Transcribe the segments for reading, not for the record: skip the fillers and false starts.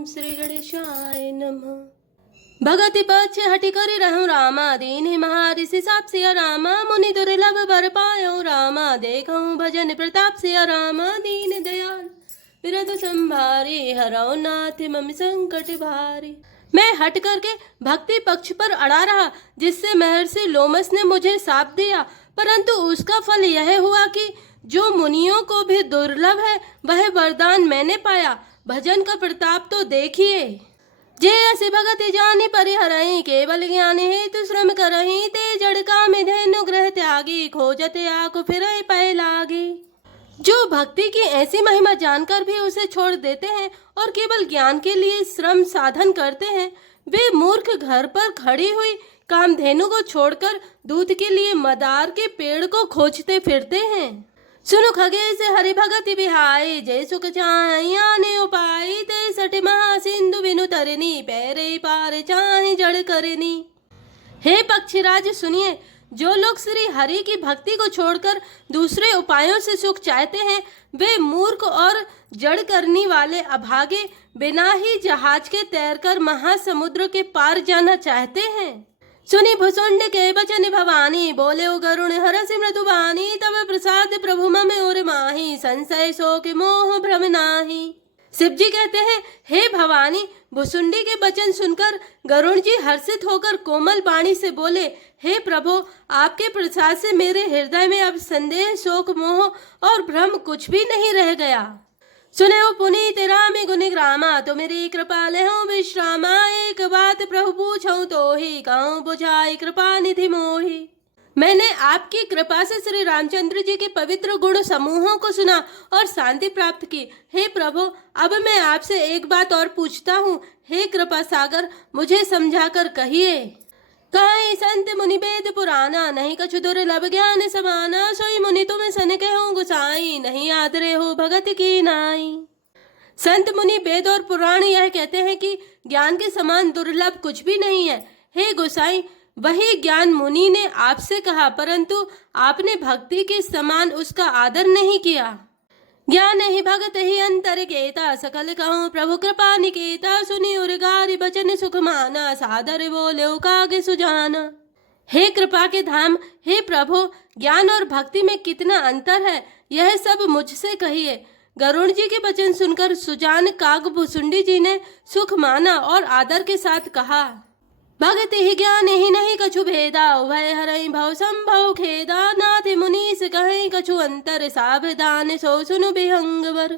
ओम श्री गणेशाय नमः। भगति पक्ष हटि करि रहूं रामा, दीन महाऋषि साप सिया रामा, मुनि दुर्लभ बर पायो रामा, देखूं भजन प्रताप सिया रामा, दीन दयाल बिरद संभारी, हरौ नाथ मम संकट भारी। मैं हट करके भक्ति पक्ष पर अड़ा रहा, जिससे महर्षि लोमस ने मुझे साप दिया, परंतु उसका फल यह हुआ कि जो मुनियों को भी दुर्लभ है वह वरदान मैंने पाया। भजन का प्रताप तो देखिए। जे असी भगति जानी परिहरहि, केवल ज्ञान हेतु श्रम करहि, ते जड़ काम धेनु ग्रह त्यागी, खोजते आको फिरहि पै लागी। जो भक्ति की ऐसी महिमा जानकर भी उसे छोड़ देते हैं और केवल ज्ञान के लिए श्रम साधन करते हैं, वे मूर्ख घर पर खड़ी हुई कामधेनु को छोड़कर दूध के लिए मदार के पेड़ को खोजते फिरते हैं। सुनु खगे से हरि भगति बिहाई, जय सुख चाहे उपाय, ते सठ महासिंधु बिनु तरनी, पैरे पार चाहे जड़ करनी। हे पक्षीराज सुनिए, जो लोग श्री हरि की भक्ति को छोड़कर दूसरे उपायों से सुख चाहते हैं, वे मूर्ख और जड़ करनी वाले अभागे बिना ही जहाज के तैरकर महासमुद्र के पार जाना चाहते हैं। सुनी भुसुंड के बचन भवानी, बोले गरुण हरसि मृदुबानी, तब प्रसाद प्रभु मम और माही, संशय शोक मोह भ्रम नाही। शिव जी कहते हैं, हे भवानी, भुसुंडी के वचन सुनकर गरुण जी हर्षित होकर कोमल वाणी से बोले, हे प्रभु, आपके प्रसाद से मेरे हृदय में अब संदेह शोक मोह और भ्रम कुछ भी नहीं रह गया। सुने हो पुनीत राम गुणग्रामा, तो मेरी कृपा लेहूं विश्रामा, एक बात प्रभु पूछूं तो ही, कहूं बुझाई कृपा निधि मोही। मैंने आपकी कृपा से श्री रामचंद्र जी के पवित्र गुण समूहों को सुना और शांति प्राप्त की। हे प्रभु, अब मैं आपसे एक बात और पूछता हूँ। हे कृपा सागर, मुझे समझाकर कहिए। कहीं संत मुनि वेद पुराना, नहीं कछु दुर्लभ ज्ञान समाना, सोई मुनि तुम सन कहो गुसाई, नहीं आदरे हो भगत की नाई। संत मुनि वेद और पुराण यह कहते हैं कि ज्ञान के समान दुर्लभ कुछ भी नहीं है। हे गोसाई, वही ज्ञान मुनि ने आपसे कहा, परंतु आपने भक्ति के समान उसका आदर नहीं किया। ज्ञान ही भगत ही अंतर केता, सकल कहूँ प्रभु कृपा निकेता, सुनी उर्गारी बचन सुख माना, सादर बोले कागे सुजाना। हे कृपा के धाम, हे प्रभु, ज्ञान और भक्ति में कितना अंतर है, यह सब मुझसे कहिए। गरुण जी के वचन सुनकर सुजान काग भुसुंडी जी ने सुख माना और आदर के साथ कहा, भगति ही ज्ञान ही नहीं कछु भेदा, उभय हरहि भव संभव खेदा, नाथ मुनीस कहीं कछु अंतर, सावधान सो सुनु विहंगवर।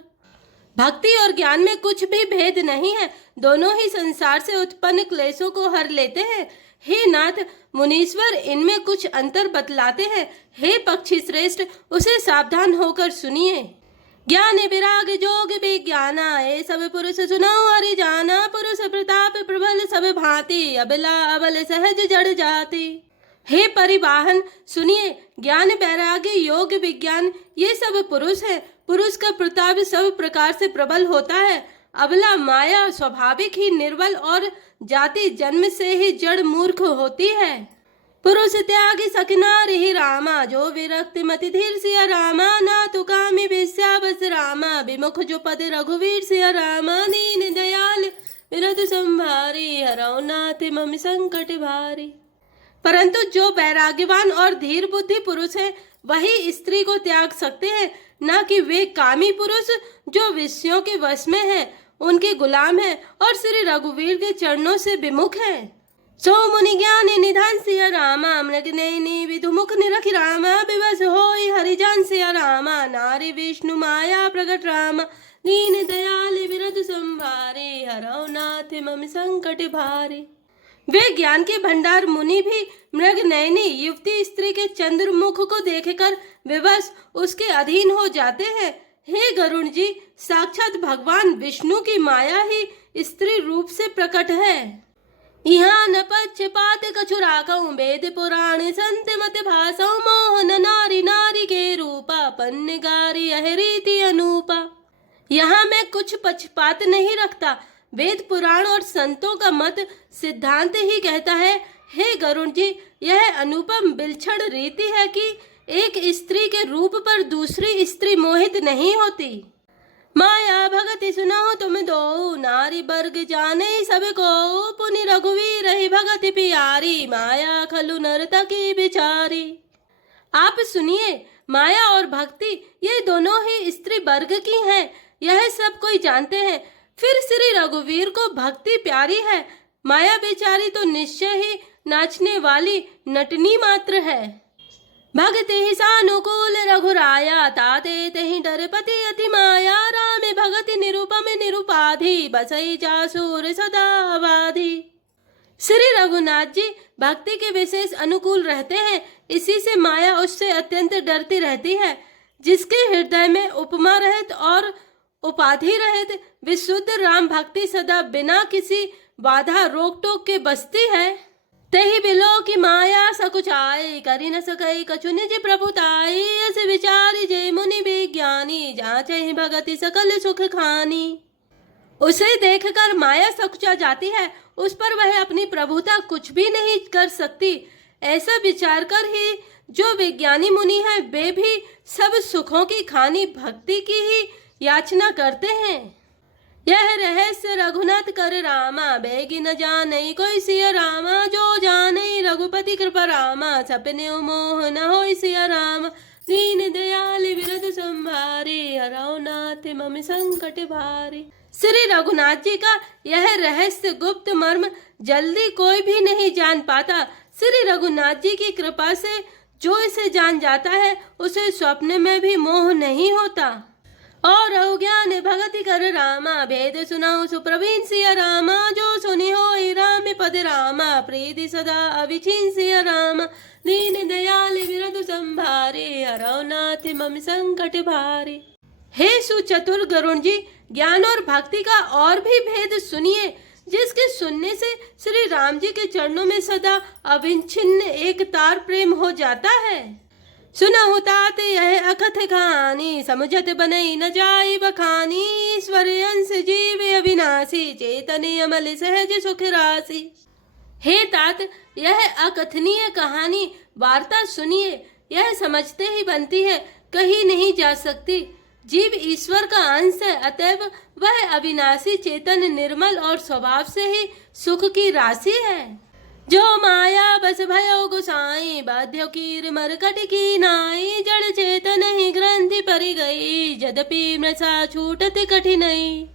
भक्ति और ज्ञान में कुछ भी भेद नहीं है, दोनों ही संसार से उत्पन्न क्लेशों को हर लेते हैं। हे नाथ मुनीश्वर, इनमें कुछ अंतर बतलाते हैं। हे पक्षी श्रेष्ठ, उसे सावधान होकर सुनिए। ज्ञान विराग जोग विज्ञाना, ये सब पुरुष सुनो हरि जाना, पुरुष प्रताप प्रबल सब भांति, अबला अबल सहज जड़ जाति। हे परिवाहन सुनिए, ज्ञान वैराग्य योग विज्ञान ये सब पुरुष है। पुरुष का प्रताप सब प्रकार से प्रबल होता है। अबला माया स्वाभाविक ही निर्बल और जाति जन्म से ही जड़ मूर्ख होती है। पुरुष त्यागी सखनारि ही रामा, जो विरक्त मति धीर सिया रामा, ना तो कामी विस्या बस रामा, विमुख जो पद रघुवीर सिया रामा, दीन दयाल बिरद संभारी, हरौ नाथ मम संकट भारी। परंतु जो वैराग्यवान और धीर बुद्धि पुरुष है, वही स्त्री को त्याग सकते हैं, न कि वे कामी पुरुष जो विषयों के वश में हैं, उनके गुलाम हैं और श्री रघुवीर के चरणों से विमुख हैं। सो मुनि ज्ञान निधान सिया रामा, मृग नैनी विधु मुख निरखि रामा, विवश होई हरिजान सिया रामा, नारी विष्णु माया प्रगट रामा, दीन दयाल बिरद संभारे, हरौ नाथ मम संकट भारे। वे ज्ञान के भंडार मुनि भी मृग नैनी युवती स्त्री के चंद्रमुख को देखकर विवश उसके अधीन हो जाते हैं। हे गरुण जी, साक्षात भगवान विष्णु की माया ही स्त्री रूप से प्रकट है। यहाँ न पक्षपात कछु राखऊं, वेद पुराण संत मत भासऊं, मोहन नारी नारी के रूपा, पन्न गारी यह रीति अनूपा। यहाँ मैं कुछ पक्षपात नहीं रखता, वेद पुराण और संतों का मत सिद्धांत ही कहता है। हे गरुण जी, यह अनुपम विलक्षण रीति है कि एक स्त्री के रूप पर दूसरी स्त्री मोहित नहीं होती। माया भगति सुनाओ तुम दो, नारी बिचारी वर्ग जाने सबको, पुनि रघुवीर ही भगति प्यारी, माया खलु नर्तकी बिचारी। आप सुनिए, माया और भक्ति ये दोनों ही स्त्री वर्ग की हैं, यह सब कोई जानते हैं। फिर श्री रघुवीर को भक्ति प्यारी है, माया बेचारी तो निश्चय ही नाचने वाली नटनी मात्र है। भक्ति ही सानुकूल रघुराया, ताते तहि डरपति अति माया, राम भगति निरुपम निरुपाधि, बसई जासूर सदा अबाधि। श्री रघुनाथ जी भक्ति के विशेष अनुकूल रहते हैं, इसी से माया उससे अत्यंत डरती रहती है। जिसके हृदय में उपमा रहित और उपाधि रहित विशुद्ध राम भक्ति सदा बिना किसी बाधा रोक टोक के बसती है, तही बिलो की माया सकुचाई, करी न सकई कछु निज प्रभुताई, ऐसे विचारी जय मुनि विज्ञानी, जांचहि भगति सकल सुख खानी। उसे देखकर माया सकुचा जाती है, उस पर वह अपनी प्रभुता कुछ भी नहीं कर सकती। ऐसा विचार कर ही जो विज्ञानी मुनि हैं, वे भी सब सुखों की खानी भक्ति की ही याचना करते हैं। यह रहस्य रघुनाथ कर रामा, बेगी न जाने कोई सिया रामा, जो जाने रघुपति कृपा रामा, सपने मोह न होई सिया राम, दीन दयाल विरद संभारे, हरौ नाथ मम संकट भारे। श्री रघुनाथ जी का यह रहस्य गुप्त मर्म जल्दी कोई भी नहीं जान पाता। श्री रघुनाथ जी की कृपा से जो इसे जान जाता है, उसे स्वप्न में भी मोह नहीं होता। और ज्ञान भगति कर रामा, भेद सुनाओ सुप्रवीण सिया रामा, जो सुनि होई राम पद रामा, प्रीति सदा अविछीन सिया रामा, दीन दयाल विरद संभारे, हरौ नाथ मम संकट भारे। हे सुचतुर गरुण जी, ज्ञान और भक्ति का और भी भेद सुनिए, जिसके सुनने से श्री राम जी के चरणों में सदा अविच्छिन्न एक तार प्रेम हो जाता है। सुनहु तात यह अकथ कहानी, समुझत बनई न जाई बखानी, ईश्वर अंश जीव अविनाशी, चेतन अमल सहज सुख राशि। हे तात, यह अकथनीय कहानी वार्ता सुनिए, यह समझते ही बनती है, कहीं नहीं जा सकती। जीव ईश्वर का अंश है, अतएव वह अविनाशी चेतन निर्मल और स्वभाव से ही सुख की राशि है। जो माया बस भयो गुसाई, बाध्यो कीर मरकट की नाई, जड़ चेतन ही ग्रंथि परि गई, यद्यपि मृषा छूटत कठिनई।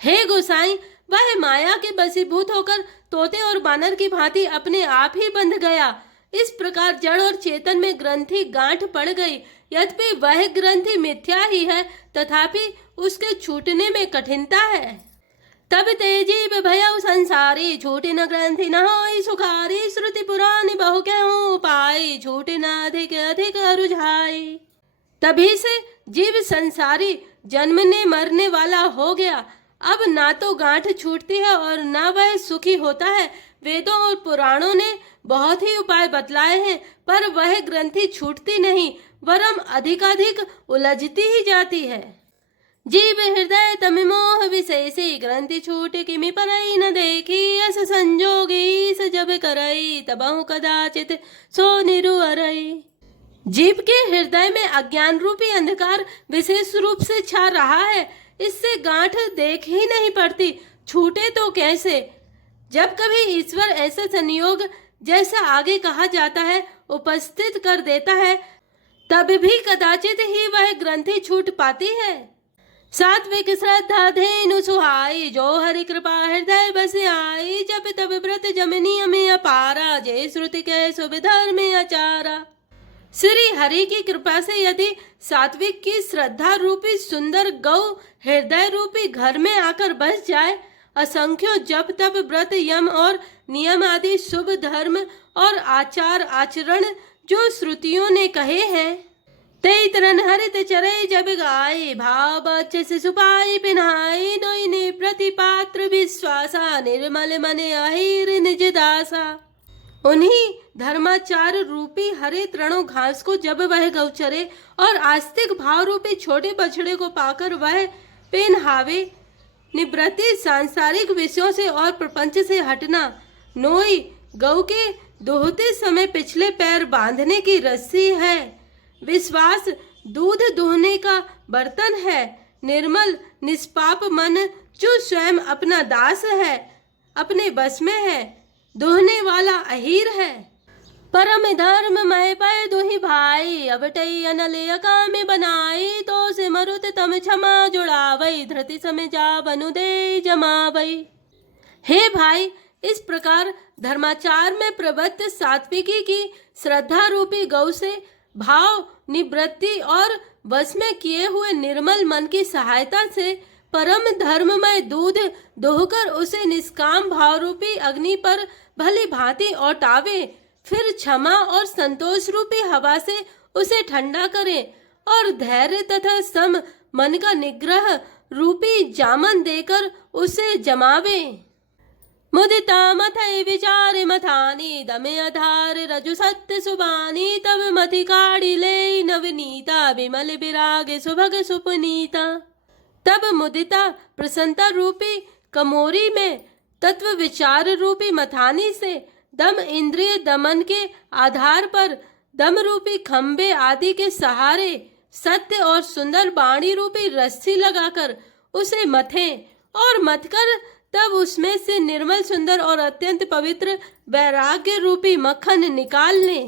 हे गोसाई, वह माया के बसीभूत होकर तोते और बानर की भांति अपने आप ही बंध गया। इस प्रकार जड़ और चेतन में ग्रंथि गांठ पड़ गई। यद्यपि वह ग्रंथि मिथ्या ही है, तथापि उसके छूटने में कठिनता है। तब तेजीब भयउ संसारी, छूटे न ग्रंथि न होई सुखारी, श्रुति पुराण बहु कहूँ पाई, छूटे न अधिक अधिक रुझाई। तभी से जीव संसारी जन्मने मरने वाला हो गया। अब ना तो गांठ छूटती है और ना वह सुखी होता है। वेदों और पुराणों ने बहुत ही उपाय बतलाए हैं, पर वह ग्रंथि छूटती नहीं, वरम अधिकाधिक उलझती ही जाती है। जीव हृदय तमि मोह विशेषी, ग्रंथि छूट किमि परई न देखी, अस संजोगी स जब करई, तबहु कदाचित सो निरुअरई। जीव के हृदय में अज्ञान रूपी अंधकार विशेष रूप से छा रहा है, इससे गांठ देख ही नहीं पड़ती, छूटे तो कैसे। जब कभी ईश्वर ऐसा संयोग जैसा आगे कहा जाता है उपस्थित कर देता है, तब भी कदाचित ही वह ग्रंथि छूट पाती है। सात्विक श्रद्धा धेनु सुहाई, जो हरि कृपा हृदय बस आई, जब तब व्रत जमनी में अपारा, जय श्रुति के शुभ धर्म आचारा। श्री हरि की कृपा से यदि सात्विक की श्रद्धा रूपी सुंदर गौ हृदय रूपी घर में आकर बस जाए, असंख्यों जप तप व्रत यम और नियम आदि शुभ धर्म और आचार आचरण जो श्रुतियों ने कहे हैं, तेई तरन हरित चरे जब गाई, भाव अच्छे से सुपाई पिन्हाई, नोइने प्रतिपात्र विश्वासा, निर्मल मने अहिर निज दासा। उन्हीं धर्माचार रूपी हरे तृणों घास को जब वह गौचरे और आस्तिक भाव रूपी छोटे बछड़े को पाकर वह पेनहावे, निवृत्ति सांसारिक विषयों से और प्रपंच से हटना, नोई गौ के दोहते समय पिछले पैर बांधने की रस्सी है, विश्वास दूध दुहने का बर्तन है, निर्मल निष्पाप मन जो स्वयं अपना दास है, अपने बस में है, दोहने वाला अहीर है। परम धर्म मय पय दुहि भाई, अबटई अनलय काम बनाई, तो से मरुत तम क्षमा जुड़ावई, धृति सम जा बनु दे जमावई। हे भाई, इस प्रकार धर्माचार में प्रवृत्त सात्विकी की श्रद्धा रूपी गौ से भाव निवृत्ति और वश में किए हुए निर्मल मन की सहायता से परम धर्ममय दूध दोहकर उसे निष्काम भाव रूपी अग्नि पर भली भांति औटावे, फिर क्षमा और संतोष रूपी हवा से उसे ठंडा करे और धैर्य तथा सम मन का निग्रह रूपी जामन देकर उसे जमावे। मुदिता मथै विचार मथानी, दमे आधार रजु सत्य सुबानी, तब मति काढ़ी ले नवनीता, विमल विराग सुभग सुपनीता। तब मुदिता प्रसन्नता रूपी कमोरी में तत्व विचार रूपी मथानी से दम इंद्रिय दमन के आधार पर दम रूपी खंबे आदि के सहारे सत्य और सुंदर बाणी रूपी रस्सी लगाकर उसे मथे और मथकर तब उसमें से निर्मल सुंदर और अत्यंत पवित्र वैराग्य रूपी मक्खन निकाल ले।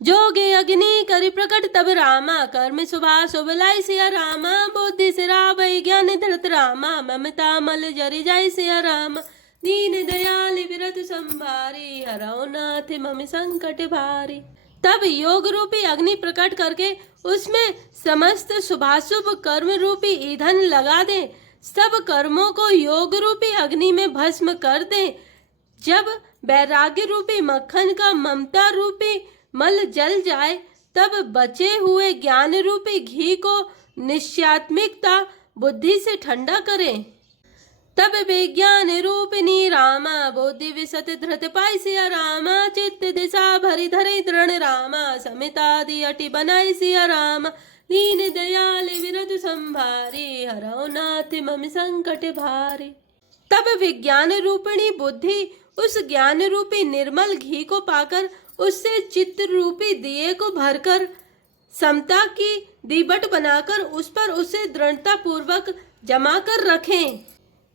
जोगे अग्नि करि प्रकट तब रामा, कर्म शुभा शुभ लाई सिया रामा, बुद्धि सिरा वै ज्ञान धृत रामा, ममता मल जरि जाय सिया रामा, दीन दयाल विरत संभारी, हरौ नाथ मम संकट भारी। तब योग रूपी अग्नि प्रकट करके उसमें समस्त शुभाशुभ कर्म रूपी ईंधन लगा दे, सब कर्मों को योग रूपी अग्नि में भस्म कर दे। जब वैराग्य रूपी मक्खन का ममता रूपी मल जल जाए, तब बचे हुए ज्ञान रूपी घी को निश्चयात्मिकता बुद्धि से ठंडा करें। तब विज्ञान रूपिणी रामा, बुद्धि विसत धृत पाई सिया रामा, चित्त दिशा भरी धरे दृढ़ रामा, समितादि अटि बनाई सिया रामा, दीन दयाल विरत संभारी, हरौ नाथ मम संकट भारी। तब विज्ञान रूपिणी बुद्धि उस ज्ञान रूपी निर्मल घी को पाकर उससे चित्त रूपी दिए को भरकर समता की दीवट बनाकर उस पर उसे दृढ़ता पूर्वक जमा कर रखें।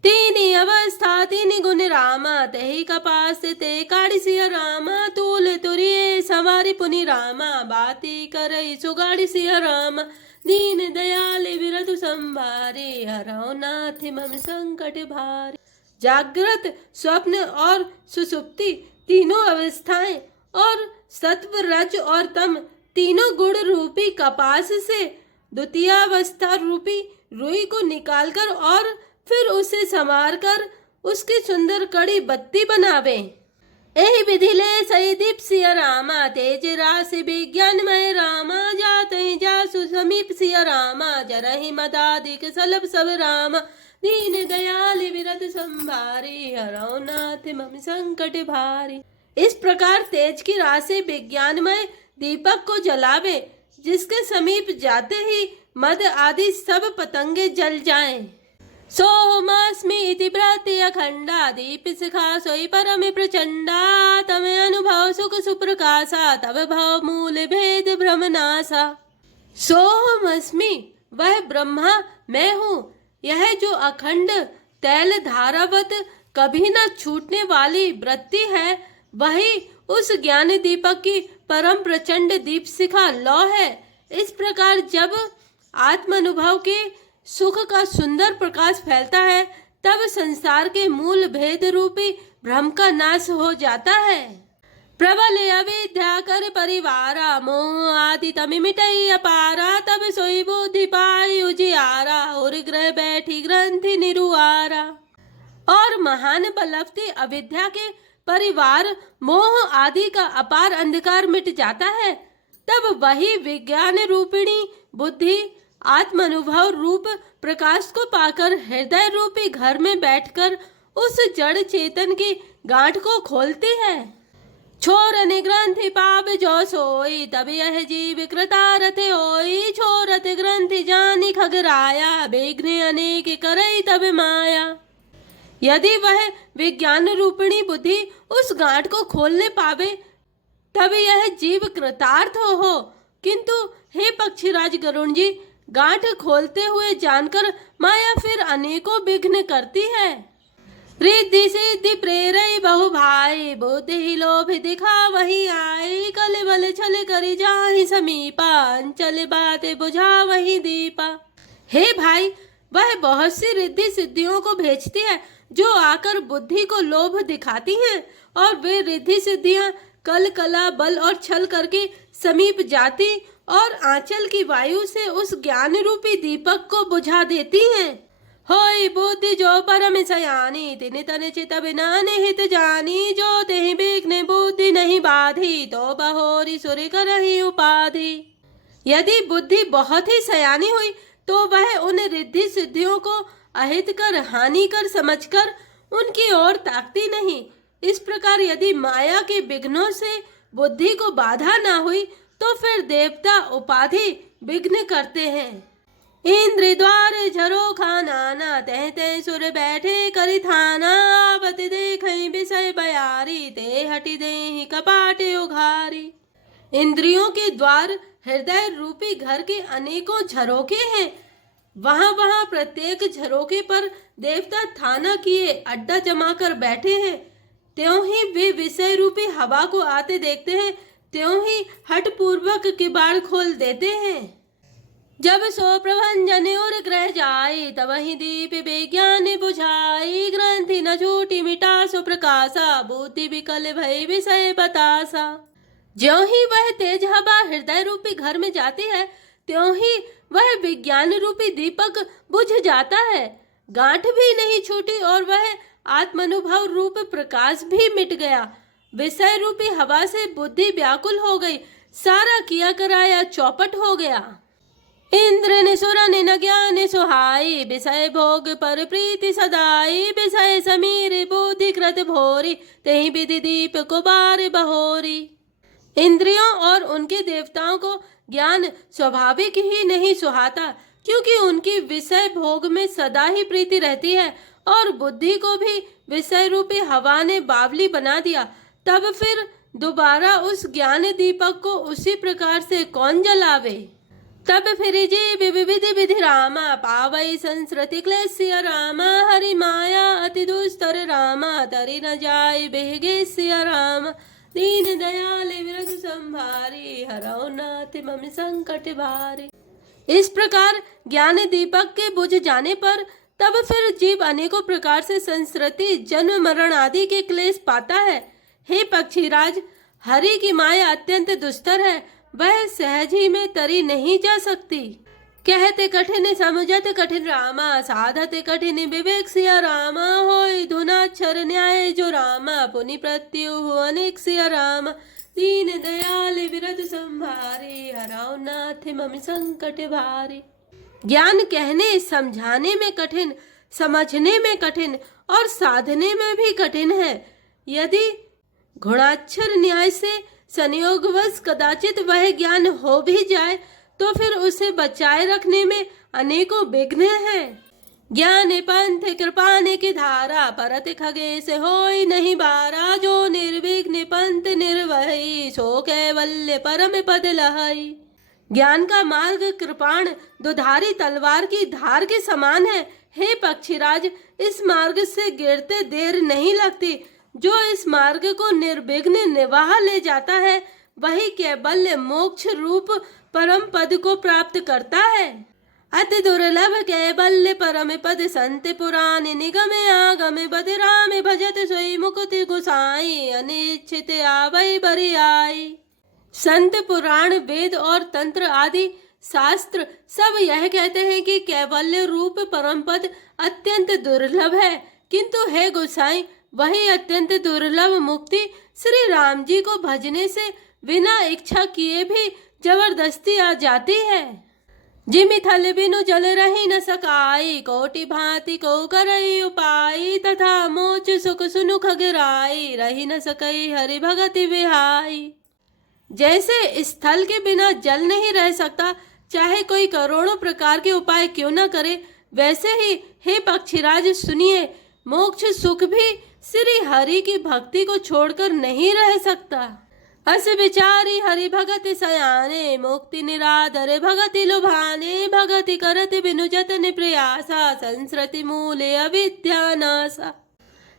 तीनी अवस्था तीन गुण रामा, तही कपास ते काढ़ी सिया रामा, तूल तुरिये सवारी पुनि रामा, बाती करई सुगाड़ी सिया रामा, दीन दयाल विरत संभारी, हरौ नाथ मम संकट भारी। जागृत स्वप्न और सुसुप्ति तीनों अवस्थाएं और सत्व रज और तम तीनों गुण रूपी कपास से द्वितीयावस्था रूपी रुई को निकालकर और फिर उसे संवार कर उसकी सुंदर कड़ी बत्ती बनावे। एहि विधि ले सही दीप सिया रामा, तेज राशि विज्ञानमय रामा, जाते जासु समीप सिया रामा, जरहि मदादिक सलभ सब रामा, दीन दयाल विरत संभारी, हरौ नाथ मम संकट भारी। इस प्रकार तेज की राशि विज्ञानमय दीपक को जलावे, जिसके समीप जाते ही मद आदि सब पतंगे जल जाएं। सोमस्मि इति व्रति अखंडा, दीप शिखा सोई परम प्रचंडा, तमे अनुभव सुख सुप्रकाशा, तब भव मूल भेद भ्रमनाशा। सोमस्मि वह ब्रह्मा मैं हूँ, यह जो अखंड तैल धारावत कभी न छूटने वाली वृत्ति है, वही उस ज्ञान दीपक की परम प्रचंड दीप शिखा लौ है। इस प्रकार जब आत्म अनुभव के सुख का सुंदर प्रकाश फैलता है, तब संसार के मूल भेद रूपी भ्रम का नाश हो जाता है। प्रबल अविद्या कर परिवारा, मोह आदि तमि मिटई अपारा, तब सोई बुद्धि पाई उजियारा, और ग्रह बैठी ग्रंथि निरुआरा। और महान बलवती अविद्या के परिवार मोह आदि का अपार अंधकार मिट जाता है, तब वही विज्ञान रूपिणी बुद्धि आत्म अनुभव रूप प्रकाश को पाकर हृदय रूपी घर में बैठकर उस जड़ चेतन की गांठ को खोलती है। छोरन ग्रंथि पाप जो सोई, तब यह जीव कृतारथ होई, छोरत ग्रंथि जानी खगराया, विघ्न अनेक करई तब माया। यदि वह विज्ञान रूपिणी बुद्धि उस गांठ को खोलने पावे, तब यह जीव कृतार्थ हो। किंतु हे पक्षीराज गरुण जी, गांठ खोलते हुए जानकर माया फिर अनेकों विघ्न करती है। रिद्धि सिद्धि प्रेरई बहु भाई, बुद्धि ही लोभ दिखा वही आई, कल बल छल करी जाहि समीपा, अंचल बात बुझा वही दीपा। हे भाई, वह बहुत सी रिद्धि सिद्धियों को भेजती है जो आकर बुद्धि को लोभ दिखाती हैं, और वे रिद्धि सिद्धियां कल कला बल और छल करके समीप जाती और आंचल की वायु से उस ज्ञान रूपी दीपक को बुझा देती हैं। होई बुद्धि जो परम सयानी, तिनि तन चित बिना निहित जानी, जो तेहि विघ्न बुद्धि नहीं बाधी, तो बहोरी सुर करहि उपाधि। यदि बुद्धि बहुत ही सयानी हुई तो वह उन रिद्धि सिद्धियों को अहित कर हानि कर समझकर उनकी ओर ताकती नहीं। इस प्रकार यदि माया के विघ्नों से बुद्धि को बाधा न हुई तो फिर देवता उपाधि विघ्न करते हैं। इंद्र द्वार झरो खाना, तह तह सुर बैठे करि थाना, आवत देखहि विषय बयारी, ते हटि देहि कपाट उघारी। इंद्रियों के द्वार हृदय रूपी घर के अनेकों झरोखे हैं। वहां वहां प्रत्येक झरोखे पर देवता थाना किए अड्डा जमा कर बैठे हैं। त्यों ही वे विषय रूपी हवा को आते देखते हैं, त्यों ही हठ पूर्वक किबाड़ खोल देते हैं। जब सो प्रभंजन और ग्रह जाए, तब ही दीप विज्ञान बुझाई, ग्रंथि न छूटी मिटा सो प्रकाशा, बुद्धि विकल भय विषय बतासा। ज्यों ही वह तेज हवा हृदय रूपी घर में जाती है, त्यों ही वह विज्ञान रूपी दीपक बुझ जाता है। गांठ भी नहीं छूटी और वह आत्मानुभव रूप प्रकाश भी मिट गया। विषय रूपी हवा से बुद्धि व्याकुल हो गई, सारा किया कराया चौपट हो गया। इंद्र ने सुर ने न ज्ञान सुहाई, विषय भोग पर प्रीति सदाई, विषय समीर बुद्धि कृत भोरी, तेहि विधि दीप को बार बहोरी। इंद्रियों और उनके देवताओं को ज्ञान स्वाभाविक ही नहीं सुहाता, क्योंकि उनकी विषय भोग में सदा ही प्रीति रहती है, और बुद्धि को भी विषय रूपी हवा ने बावली बना दिया। तब फिर दोबारा उस ज्ञान दीपक को उसी प्रकार से कौन जलावे। तब फिर जीव विविध विधि रामा, पावई संस्कृति क्लेश्य रामा, हरि माया अति दुस्तर रामा, तरि न जाय बेगे सिया रामा, दीन दयाल विरध संभारी, हरौ नाथ मम संकट भारी। इस प्रकार ज्ञान दीपक के बुझ जाने पर तब फिर जीव अनेकों प्रकार से संस्कृति जन्म मरण आदि के क्लेश पाता है। हे पक्षीराज, हरि की माया अत्यंत दुस्तर है, वह सहज ही में तरी नहीं जा सकती। कहते कठिन समझत कठिन रामा, साधते कठिन विवेक सिया रामा, होय धुनाक्षर न्याय जो रामा, पुनि प्रत्यु अनेक सिया रामा, दीन दयाल विरध संभारे, हरौ नाथ मम संकट भारी। ज्ञान कहने समझाने में कठिन, समझने में कठिन और साधने में भी कठिन है। यदि गुणाक्षर न्याय से संयोगवश कदाचित वह ज्ञान हो भी जाए तो फिर उसे बचाए रखने में अनेकों विघ्न हैं। ज्ञान पंथ कृपाने की धारा, परत खगे से होय नहीं बारा, जो निर्विघ्न पंथ निर्वही, सो कैवल्य परम पद लहई। ज्ञान का मार्ग कृपाण दुधारी तलवार की धार के समान है। हे पक्षीराज, इस मार्ग से गिरते देर नहीं लगती। जो इस मार्ग को निर्विघ्न निवाह ले जाता है, वही कैवल्य मोक्ष रूप परम पद को प्राप्त करता है। अति दुर्लभ कैवल्य परम पद, संत पुराण निगम आगम बद, राम भजत सोई मुकुति गुसाई, अनिच्छित आवै बरि आई। संत पुराण वेद और तंत्र आदि शास्त्र सब यह कहते हैं कि कैवल्य रूप परम पद अत्यंत दुर्लभ है, किंतु हे गोसाई, वही अत्यंत दुर्लभ मुक्ति श्री राम जी को भजने से बिना इच्छा किए भी जबरदस्ती आ जाती है। जिमि थल बिनु जल रही न सकाई, कोटि भांति को करई उपाई, तथा मोच सुख सुनु खगराई, रही न सकई हरि भगति विहाई। जैसे स्थल के बिना जल नहीं रह सकता, चाहे कोई करोड़ों प्रकार के उपाय क्यों न करे, वैसे ही हे पक्षीराज सुनिए, मोक्ष सुख भी श्री हरि की भक्ति को छोड़कर नहीं रह सकता। अस विचारी हरि भगति सयाने, मुक्ति निराधर भगति लुभाने, भगति करत बिनु जतन प्रयासा, संस्कृति मूले अविद्या नासा।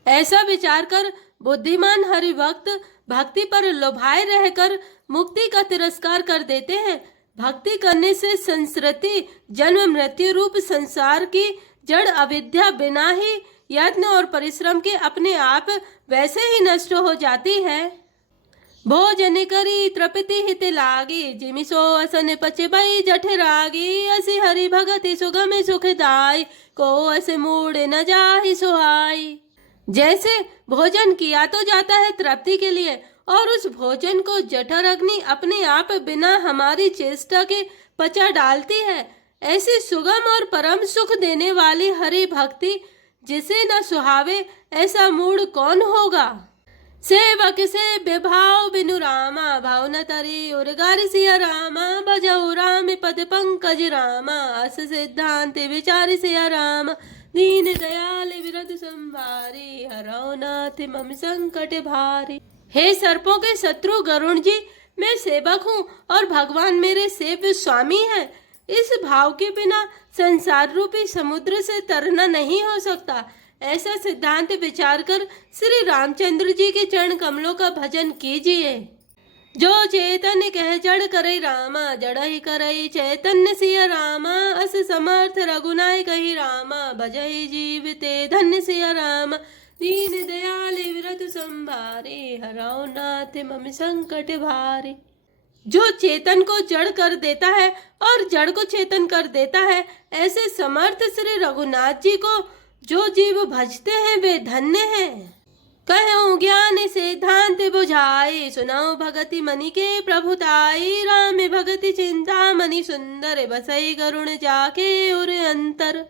ऐसा विचार कर बुद्धिमान हरि भक्त भक्ति पर लोभाए रहकर मुक्ति का तिरस्कार कर देते हैं। भक्ति करने से संस्कृति जन्म मृत्यु रूप संसार की जड़ अविद्या बिना ही यत्न और परिश्रम के अपने आप वैसे ही नष्ट हो जाती है। भोजन करी तृप्ति हित लागी, जिमि सो असन पचबई जठ रागी, असी हरि भगति सुगम सुखदाई, को अस मूड न जाहि सुहाई। जैसे भोजन किया तो जाता है तृप्ति के लिए, और उस भोजन को जठर अग्नि अपने आप बिना हमारी चेष्टा के पचा डालती है, ऐसी सुगम और परम सुख देने वाली हरि भक्ति जिसे न सुहावे ऐसा मूड कौन होगा। सेवक से विभाव बिनु रामा, भाव न तरी उर्गारी सिया रामा, भजऊ राम पद पंकज रामा, अस सिद्धांत विचारी सिया रामा, दीन दयाल विरद संभारी, हरौ नाथ मम संकट भारी। हे सर्पों के शत्रु गरुण जी, मैं सेवक हूँ और भगवान मेरे सेव्य स्वामी हैं। इस भाव के बिना संसार रूपी समुद्र से तरना नहीं हो सकता। ऐसा सिद्धांत विचार कर श्री रामचंद्र जी के चरण कमलों का भजन कीजिए। जो चेतन कह जड़ करे रामा, जड़ ही करई चैतन्य सिया रामा, अस समर्थ रघुनाय कही रामा, भजहि जीविते धन्य सिया रामा, दीन दयाल विरत संभारे, हरौ नाथ मम संकट भारे। जो चेतन को जड़ कर देता है और जड़ को चेतन कर देता है, ऐसे समर्थ श्री रघुनाथ जी को जो जीव भजते हैं वे धन्य हैं। कहूँ ज्ञान सिद्धांत बुझाई, सुनाओ भगति मनि के प्रभुताई, राम भगति चिंता मनि सुंदर, बसई करुण जाके उर अंतर।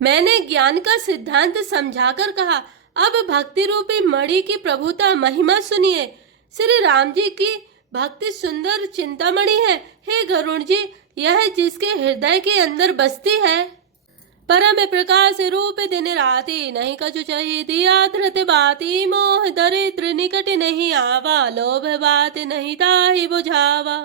मैंने ज्ञान का सिद्धांत समझाकर कहा, अब भक्ति रूपी मणि की प्रभुता महिमा सुनिए। श्री राम जी की भक्ति सुंदर चिंतामणि है। हे गरुण जी, यह जिसके हृदय के अंदर बसती है। परम प्रकाश रूप दिन राति, नहीं कछु चाहिए दिया धृत बाती, मोह दरिद्र निकट नहीं आवा, लोभ बात नहीं ताहि बुझावा।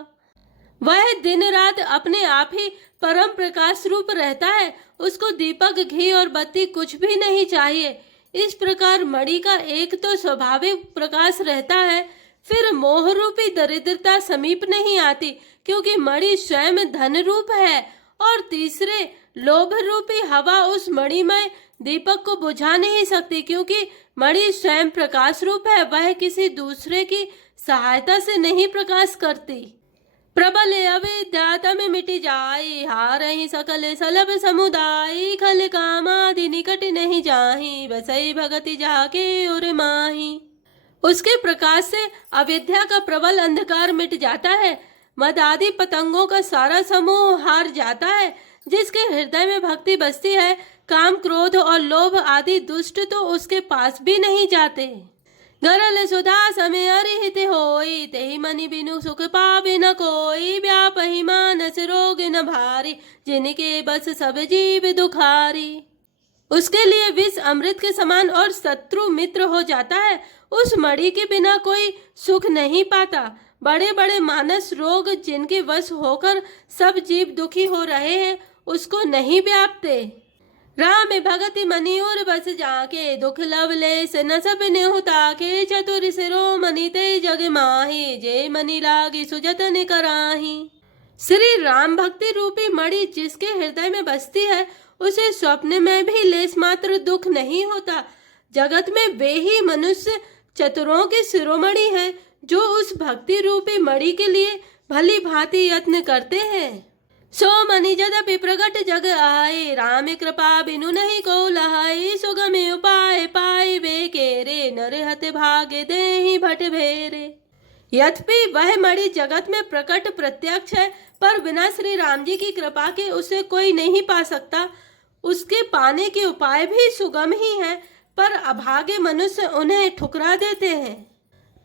वह दिन रात अपने आप ही परम प्रकाश रूप रहता है, उसको दीपक घी और बत्ती कुछ भी नहीं चाहिए। इस प्रकार मणि का एक तो स्वाभाविक प्रकाश रहता है, फिर मोह रूपी दरिद्रता समीप नहीं आती क्योंकि मणि स्वयं धन रूप है, और तीसरे लोभ रूपी हवा उस मणिमय दीपक को बुझा नहीं सकती क्योंकि मणि स्वयं प्रकाश रूप है, वह किसी दूसरे की सहायता से नहीं प्रकाश करती। प्रबल अविद्या तम मिटि जाई, हारहि सकल सलभ समुदाय, खल कामादि निकट नहीं जाहि, बसई भगति जाके उर माही। उसके प्रकाश से अविद्या का प्रबल अंधकार मिट जाता है, मद आदि पतंगों का सारा समूह हार जाता है। जिसके हृदय में भक्ति बसती है, काम क्रोध और लोभ आदि दुष्ट तो उसके पास भी नहीं जाते। गरल सुधा समय अरिहित होई, तेहि मनि बिनु सुख पावे न कोई, व्यापहि मानस रोग न भारी, जिनके बस सब जीव दुखारी। उसके लिए विष अमृत के समान और शत्रु मित्र हो जाता है। उस मणि के बिना कोई सुख नहीं पाता। बड़े बड़े मानस रोग जिनके वश होकर सब जीव दुखी हो रहे हैं, उसको नहीं व्यापते। राम भगति मनि और बस जाके, दुख लवलेस न सब नेहुता के, चतुर सिरो मनि ते जग माही, जे मनि लागी सुजतन कराही। श्री राम भक्ति रूपी मणि जिसके हृदय में बसती है, उसे स्वप्न में भी लेस मात्र दुख नहीं होता। जगत में वे ही मनुष्य चतुरों के शिरोमणि हैं जो उस भक्ति रूपी मणि के लिए भली भांति यत्न करते हैं। सो मनि यद्यपि प्रगट जग आए, राम कृपा बिनु नहीं को लहाई, सुगम उपाय पाए वे केरे, नरहत भाग्य देहि भट भेरे। यद्यपि वह मणि जगत में प्रकट प्रत्यक्ष है, पर बिना श्री राम जी की कृपा के उसे कोई नहीं पा सकता। उसके पाने के उपाय भी सुगम ही हैं, पर अभागे मनुष्य उन्हें ठुकरा देते हैं।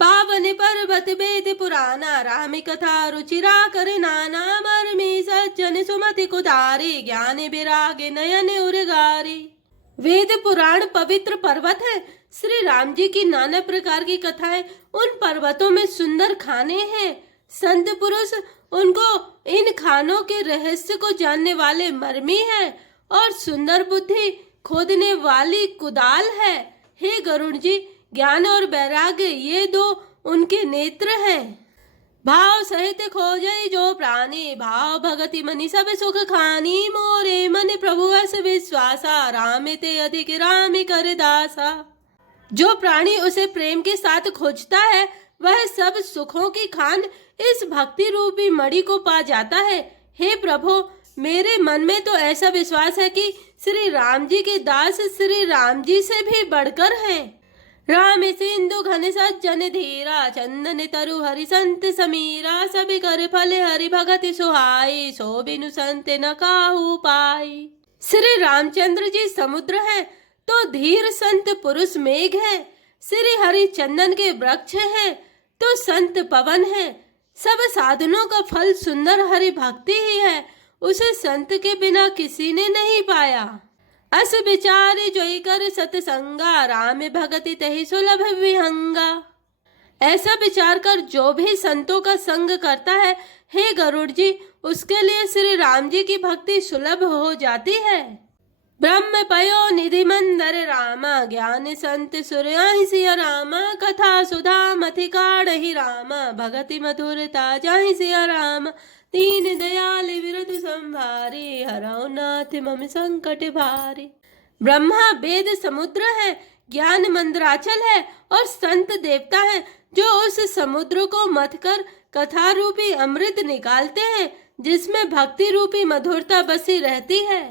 पावन पर्वत वेद पुराना, राम कथा रुचिरा करे नाना, मर्मी सज्जन सुमति कुदारी, ज्ञान विराग नयन उर्गारी। वेद पुराण पवित्र पर्वत है। श्री राम जी की नाना प्रकार की कथाएं उन पर्वतों में सुंदर खाने हैं। संत पुरुष उनको इन खानों के रहस्य को जानने वाले मर्मी है और सुंदर बुद्धि खोदने वाली कुदाल है। हे गरुड़ जी, ज्ञान और वैराग्य ये दो उनके नेत्र हैं। भाव सहित खोजई जो प्राणी, भाव भगति मनि सब सुख खानी। मोरे मन प्रभु अस विश्वासा, राम ते अधिक राम कर दासा। जो प्राणी उसे प्रेम के साथ खोजता है वह सब सुखों की खान इस भक्ति रूपी मणि को पा जाता है। हे प्रभु, मेरे मन में तो ऐसा विश्वास है कि श्री राम जी के दास श्री राम जी से भी बढ़कर हैं। राम सिंधु घन सज्जन धीरा, चंदन तरु हरि संत समीरा। सभी कर फल हरि भगति सुहाई, सो बिनु संत न काहू पाई। श्री रामचंद्र जी समुद्र हैं तो धीर संत पुरुष मेघ है। श्री हरि चंदन के वृक्ष हैं तो संत पवन है। सब साधनों का फल सुंदर हरि भक्ति ही है, उसे संत के बिना किसी ने नहीं पाया। अस विचारी जोई कर सतसंगा, राम भगति तहि सुलभ विहंगा। ऐसा विचार कर जो भी संतों का संग करता है, हे गरुड़ जी, उसके लिए श्री राम जी की भक्ति सुलभ हो जाती है। ब्रह्म पयो निधि मंदर रामा, ज्ञान संत सुरयाहि सिया रामा। कथा सुधा मथि काढ़हि रामा, भगति मधुरता जाहि सिया रामा। दीन दयाल विरधु संभारे, हरौ नाथ मम संकट भारे। ब्रह्मा वेद समुद्र है, ज्ञान मंदराचल है और संत देवता है जो उस समुद्र को मथ कर कथा रूपी अमृत निकालते हैं, जिसमें भक्ति रूपी मधुरता बसी रहती है।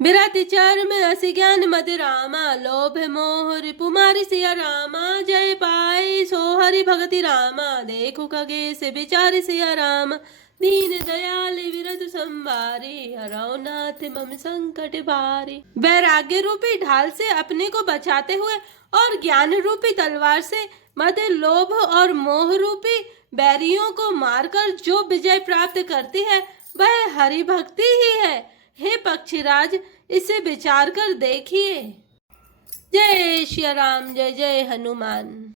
बिराति चर्म असी ज्ञान मद रामा, लोभ मोह रिपुमारी सिया रामा। जय पाई सो हरि भगति रामा, देखो खगे से विचार सिया रामा। दीन दयाल विरधु संभारे, हरौ नाथ मम संकट भारे। वैराग्य रूपी ढाल से अपने को बचाते हुए और ज्ञान रूपी तलवार से मद लोभ और मोह रूपी बैरियों को मारकर जो विजय प्राप्त करती है वह हरि भक्ति ही है। हे पक्षीराज, इसे विचार कर देखिए। जय श्री राम, जय जय हनुमान।